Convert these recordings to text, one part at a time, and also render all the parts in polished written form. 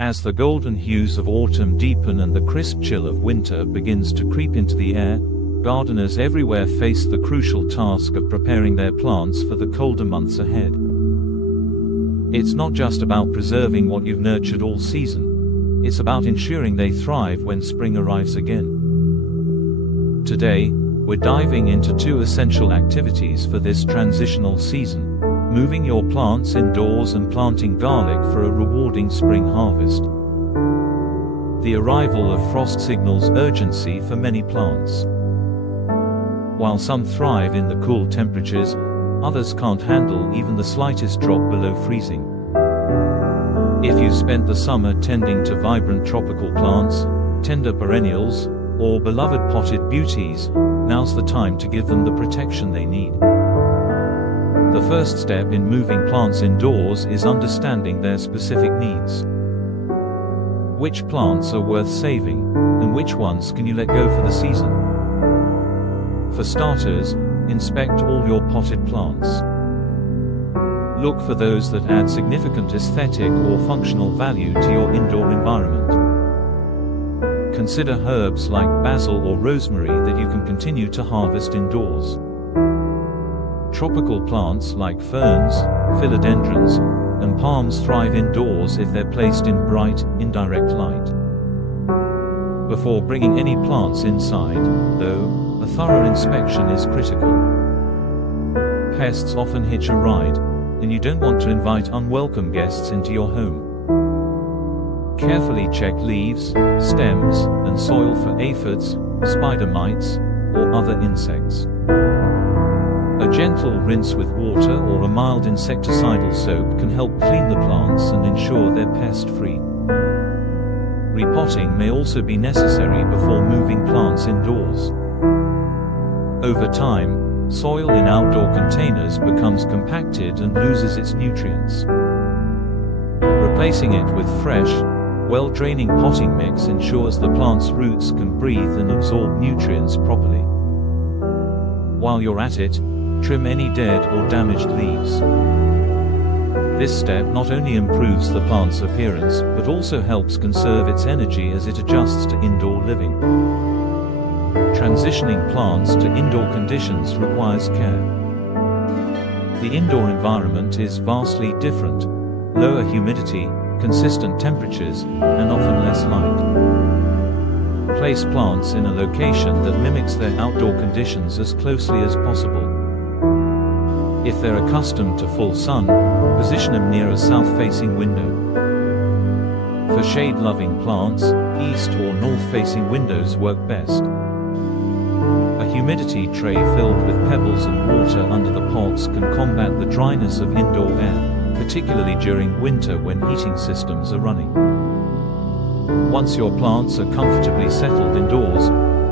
As the golden hues of autumn deepen and the crisp chill of winter begins to creep into the air, gardeners everywhere face the crucial task of preparing their plants for the colder months ahead. It's not just about preserving what you've nurtured all season. It's about ensuring they thrive when spring arrives again. Today, we're diving into two essential activities for this transitional season: moving your plants indoors and planting garlic for a rewarding spring harvest. The arrival of frost signals urgency for many plants. While some thrive in the cool temperatures, others can't handle even the slightest drop below freezing. If you spent the summer tending to vibrant tropical plants, tender perennials, or beloved potted beauties, now's the time to give them the protection they need. The first step in moving plants indoors is understanding their specific needs. Which plants are worth saving, and which ones can you let go for the season? For starters, inspect all your potted plants. Look for those that add significant aesthetic or functional value to your indoor environment. Consider herbs like basil or rosemary that you can continue to harvest indoors. Tropical plants like ferns, philodendrons, and palms thrive indoors if they're placed in bright, indirect light. Before bringing any plants inside, though, a thorough inspection is critical. Pests often hitch a ride, and you don't want to invite unwelcome guests into your home. Carefully check leaves, stems, and soil for aphids, spider mites, or other insects. A gentle rinse with water or a mild insecticidal soap can help clean the plants and ensure they're pest-free. Repotting may also be necessary before moving plants indoors. Over time, soil in outdoor containers becomes compacted and loses its nutrients. Replacing it with fresh, well-draining potting mix ensures the plant's roots can breathe and absorb nutrients properly. While you're at it, trim any dead or damaged leaves. This step not only improves the plant's appearance but also helps conserve its energy as it adjusts to indoor living. Transitioning plants to indoor conditions requires care. The indoor environment is vastly different: lower humidity, consistent temperatures, and often less light. Place plants in a location that mimics their outdoor conditions as closely as possible. If they're accustomed to full sun, position them near a south-facing window. For shade-loving plants, east or north-facing windows work best. A humidity tray filled with pebbles and water under the pots can combat the dryness of indoor air, particularly during winter when heating systems are running. Once your plants are comfortably settled indoors,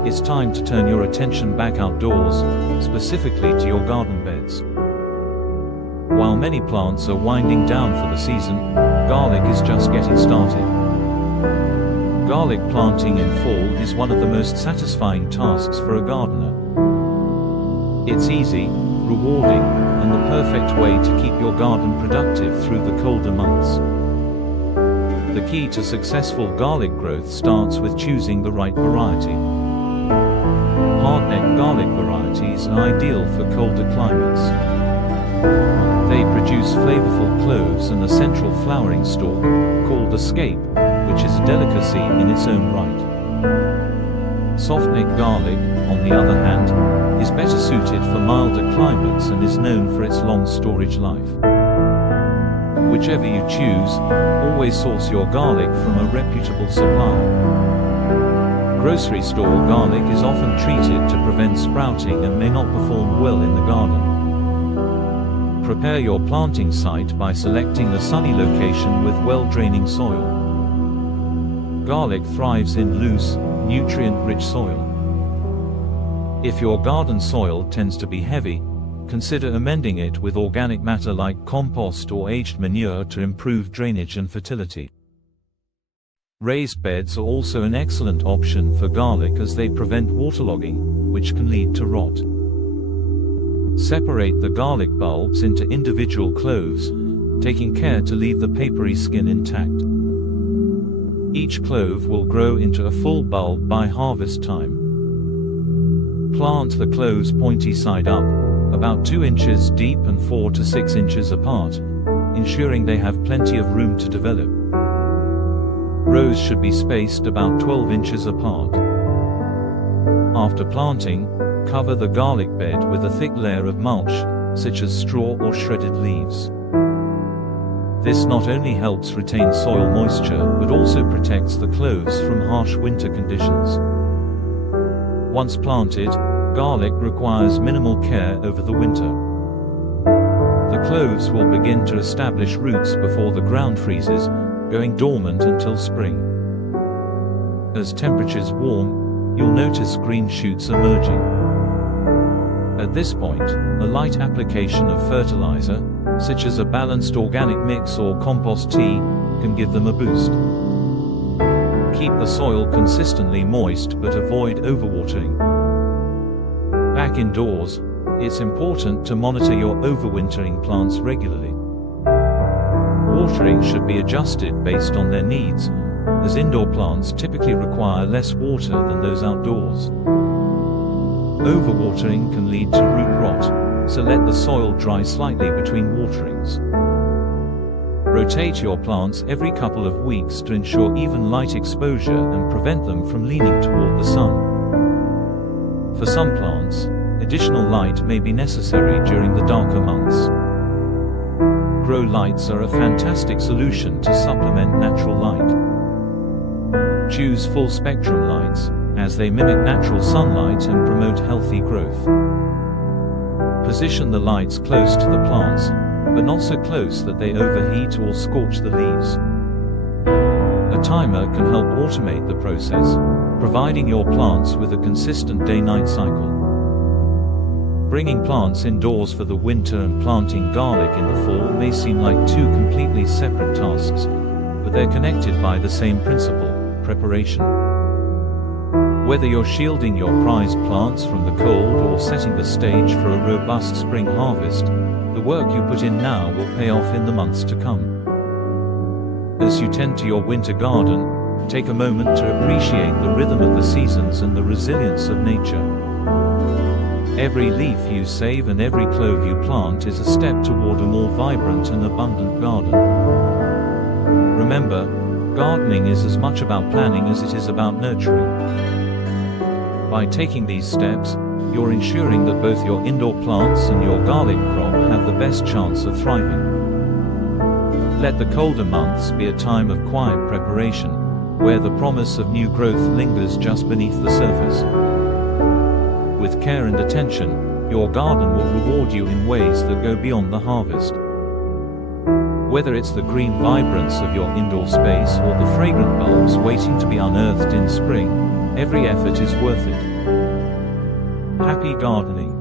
it's time to turn your attention back outdoors, specifically to your garden beds. While many plants are winding down for the season, garlic is just getting started. Garlic planting in fall is one of the most satisfying tasks for a gardener. It's easy, rewarding, and the perfect way to keep your garden productive through the colder months. The key to successful garlic growth starts with choosing the right variety. Hardneck garlic varieties are ideal for colder climates. They produce flavorful cloves and a central flowering stalk, called a scape, which is a delicacy in its own right. Softneck garlic, on the other hand, is better suited for milder climates and is known for its long storage life. Whichever you choose, always source your garlic from a reputable supplier. Grocery store garlic is often treated to prevent sprouting and may not perform well in the garden. Prepare your planting site by selecting a sunny location with well-draining soil. Garlic thrives in loose, nutrient-rich soil. If your garden soil tends to be heavy, consider amending it with organic matter like compost or aged manure to improve drainage and fertility. Raised beds are also an excellent option for garlic as they prevent waterlogging, which can lead to rot. Separate the garlic bulbs into individual cloves, taking care to leave the papery skin intact. Each clove will grow into a full bulb by harvest time. Plant the cloves pointy side up, about 2 inches deep and 4 to 6 inches apart, ensuring they have plenty of room to develop. Rows should be spaced about 12 inches apart. After planting, cover the garlic bed with a thick layer of mulch, such as straw or shredded leaves. This not only helps retain soil moisture but also protects the cloves from harsh winter conditions. Once planted, garlic requires minimal care over the winter. The cloves will begin to establish roots before the ground freezes, going dormant until spring. As temperatures warm, you'll notice green shoots emerging. At this point, a light application of fertilizer, such as a balanced organic mix or compost tea, can give them a boost. Keep the soil consistently moist but avoid overwatering. Back indoors, it's important to monitor your overwintering plants regularly. Watering should be adjusted based on their needs, as indoor plants typically require less water than those outdoors. Overwatering can lead to root rot, so let the soil dry slightly between waterings. Rotate your plants every couple of weeks to ensure even light exposure and prevent them from leaning toward the sun. For some plants, additional light may be necessary during the darker months. Grow lights are a fantastic solution to supplement natural light. Choose full spectrum lights, as they mimic natural sunlight and promote healthy growth. Position the lights close to the plants, but not so close that they overheat or scorch the leaves. A timer can help automate the process, providing your plants with a consistent day-night cycle. Bringing plants indoors for the winter and planting garlic in the fall may seem like two completely separate tasks, but they're connected by the same principle: preparation. Whether you're shielding your prized plants from the cold or setting the stage for a robust spring harvest, the work you put in now will pay off in the months to come. As you tend to your winter garden, take a moment to appreciate the rhythm of the seasons and the resilience of nature. Every leaf you save and every clove you plant is a step toward a more vibrant and abundant garden. Remember, gardening is as much about planning as it is about nurturing. By taking these steps, you're ensuring that both your indoor plants and your garlic crop have the best chance of thriving. Let the colder months be a time of quiet preparation, where the promise of new growth lingers just beneath the surface. With care and attention, your garden will reward you in ways that go beyond the harvest. Whether it's the green vibrance of your indoor space or the fragrant bulbs waiting to be unearthed in spring, every effort is worth it. Happy gardening!